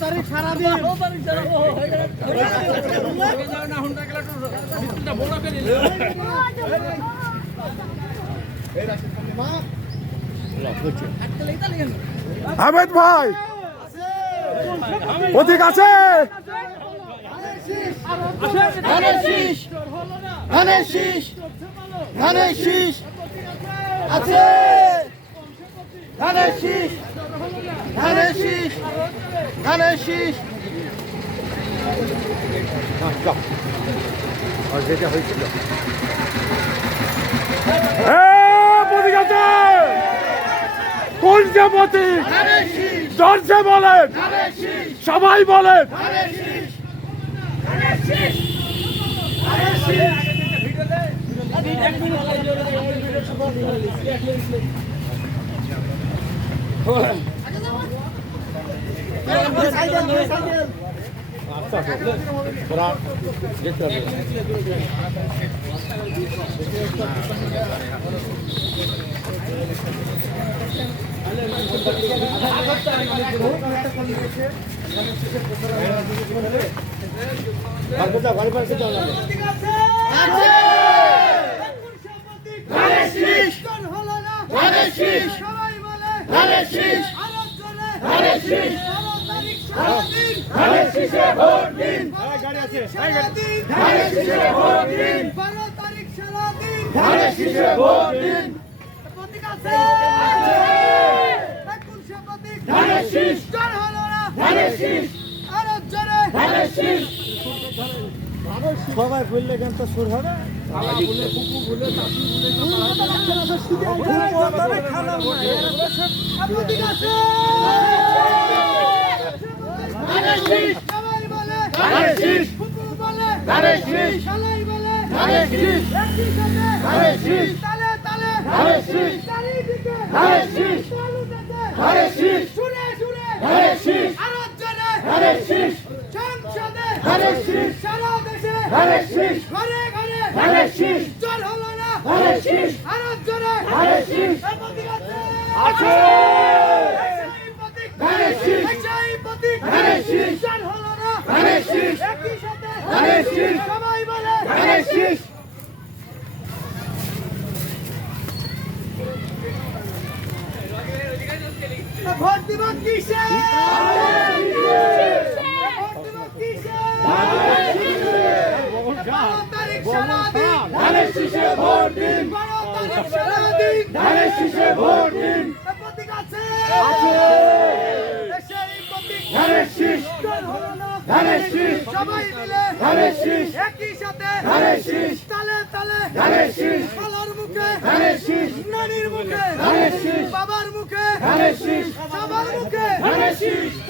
তারিখ সারাদিন আহমেদ ভাই প্রতীক আছে ধানের শীষ আছে ধানের শীষ যেটা হয়েছিল প্রতীক আছে কোন যে প্রতীক জোরসে বলেন সবাই বলেন সবাই বললে কেন তো সুর হবে ভোট দিব কিসে ধানের শীষে ভোট দিন ধানের শীষে ভোট দিন প্রতীক আছে ধানের শীষ সবাই মিলে ধানের শীষ একই সাথে ধানের শীষ তালে তালে ধানের শীষ খালার মুখে ধানের শীষ নানির মুখে ধানের শীষ বাবার মুখে ধানের শীষ সবার মুখে ধানের শীষ